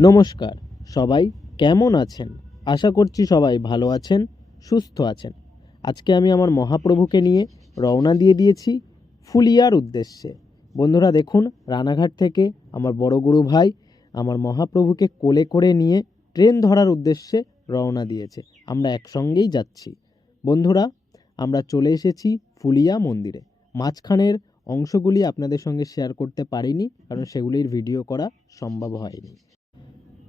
নমস্কার, সবাই কেমন আছেন? আশা করছি সবাই ভালো আছেন, সুস্থ আছেন। আজকে আমি আমার মহাপ্রভুকে নিয়ে রওনা দিয়ে দিয়েছি ফুলিয়ার উদ্দেশ্যে। বন্ধুরা দেখুন, রানাঘাট থেকে আমার বড় গুরু ভাই আমার মহাপ্রভুকে কোলে করে নিয়ে ট্রেন ধরার উদ্দেশ্যে রওনা দিয়েছে। আমরা একসঙ্গেই যাচ্ছি। বন্ধুরা, আমরা চলে এসেছি ফুলিয়া মন্দিরে। মাঝখানের অংশগুলি আপনাদের সঙ্গে শেয়ার করতে পারিনি, কারণ সেগুলির ভিডিও করা সম্ভব হয়নি।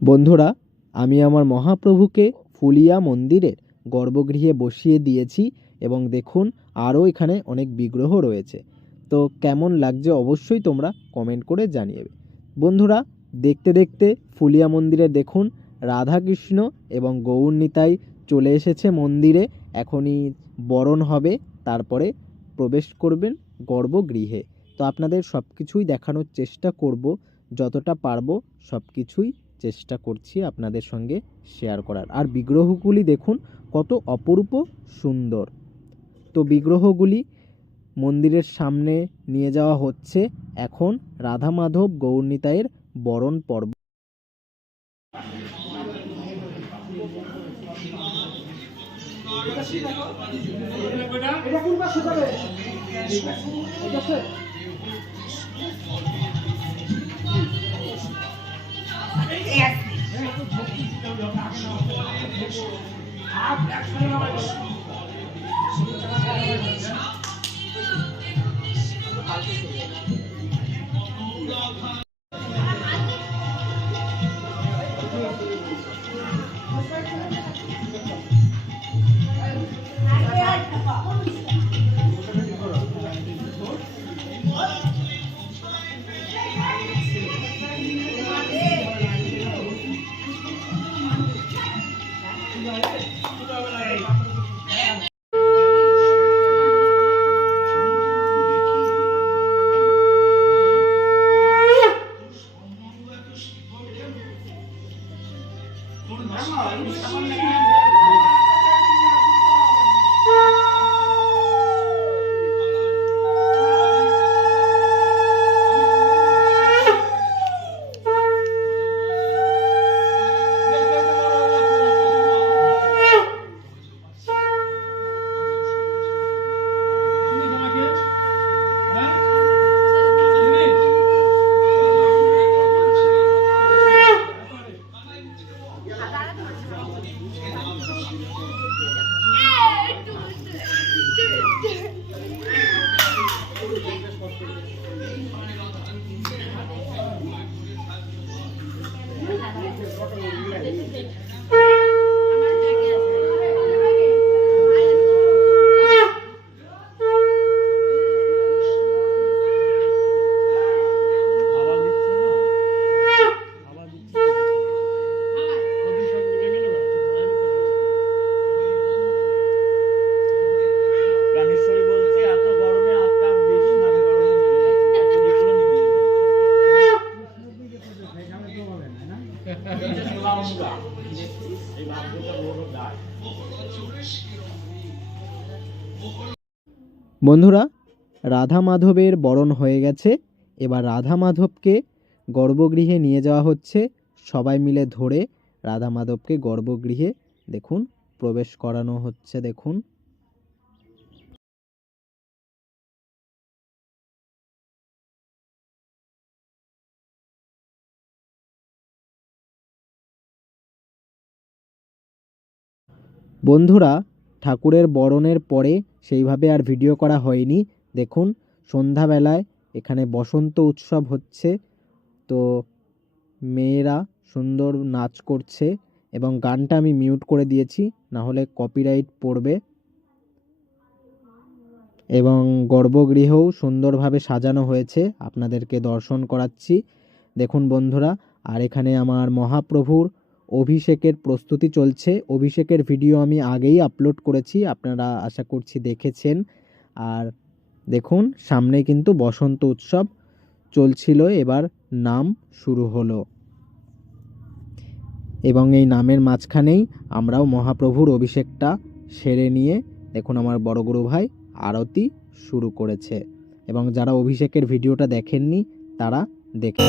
বন্ধুরা, আমি আমার মহাপ্রভুকে ফুলিয়া মন্দিরের গর্ভগৃহে বসিয়ে দিয়েছি এবং দেখুন আরও এখানে অনেক বিগ্রহ রয়েছে। তো কেমন লাগছে অবশ্যই তোমরা কমেন্ট করে জানিয়ে। বন্ধুরা, দেখতে দেখতে ফুলিয়া মন্দিরে দেখুন রাধাকৃষ্ণ এবং গৌর নিতাই চলে এসেছে মন্দিরে। এখনই বরণ হবে, তারপরে প্রবেশ করবেন গর্ভগৃহে। তো আপনাদের সব কিছুই দেখানোর চেষ্টা করব, যতটা পারবো সব কিছুই চেষ্টা করছি আপনাদের সঙ্গে শেয়ার করার। আর বিগ্রহগুলি দেখুন কত অপরূপ সুন্দর। তো বিগ্রহগুলি মন্দিরের সামনে নিয়ে যাওয়া হচ্ছে। এখন রাধা মাধব গৌর নিতাইয়ের বরণ পর্ব। বন্ধুরা, রাধা মাধবের বরণ হয়ে গেছে। এবার রাধা মাধবকে গর্ভগৃহে নিয়ে যাওয়া হচ্ছে। সবাই মিলে ধরে রাধা মাধবকে গর্ভগৃহে দেখুন প্রবেশ করানো হচ্ছে। দেখুন বন্ধুরা, ঠাকুরের বরণের পরে সেইভাবে আর ভিডিও করা হয়নি। দেখুন সন্ধ্যাবেলায় এখানে বসন্ত উৎসব হচ্ছে। তো মেয়েরা সুন্দর নাচ করছে এবং গানটা আমি মিউট করে দিয়েছি, না হলে কপিরাইট পড়বে। এবং গর্ভগৃহও সুন্দরভাবে সাজানো হয়েছে, আপনাদেরকে দর্শন করাচ্ছি। দেখুন বন্ধুরা, আর এখানে আমার মহাপ্রভুর অভিষেকের প্রস্তুতি চলছে। অভিষেকের ভিডিও আমি আগেই আপলোড করেছি, আপনারা আশা করছি দেখেছেন। আর দেখুন সামনে কিন্তু বসন্ত উৎসব চলছিল, এবার নাম শুরু হলো এবং এই নামের মাঝখানেই আমরাও মহাপ্রভুর অভিষেকটা সেরে নিয়ে দেখুন আমার বড় গুরু ভাই আরতি শুরু করেছে। এবং যারা অভিষেকের ভিডিওটা দেখেননি তারা দেখে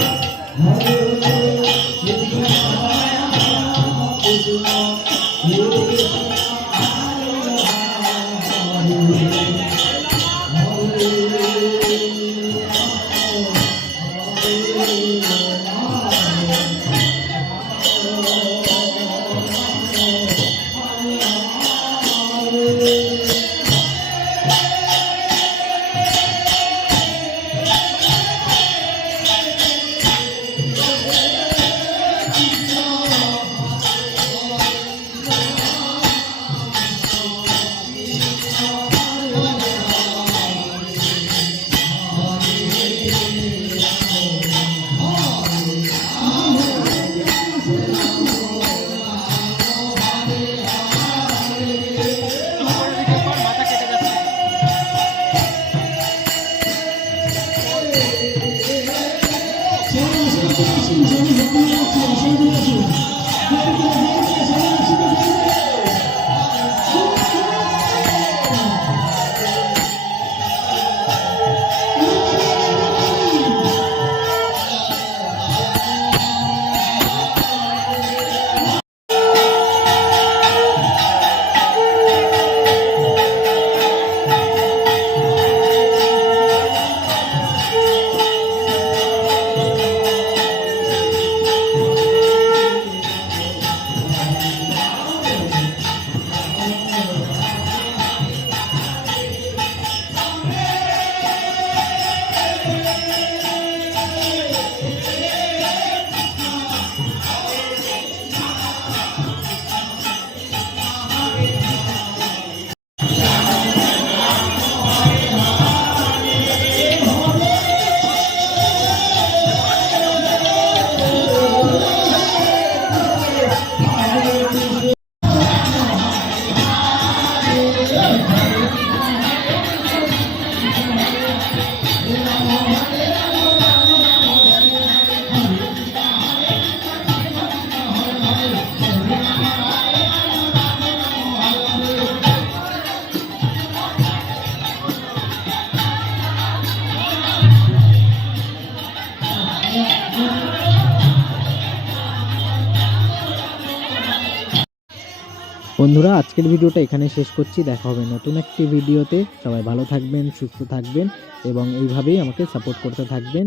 বন্ধুরা, আজকের ভিডিওটা এখানে শেষ করছি। দেখা হবে নতুন একটি ভিডিওতে। সবাই ভালো থাকবেন, সুস্থ থাকবেন এবং এইভাবেই আমাকে সাপোর্ট করতে থাকবেন।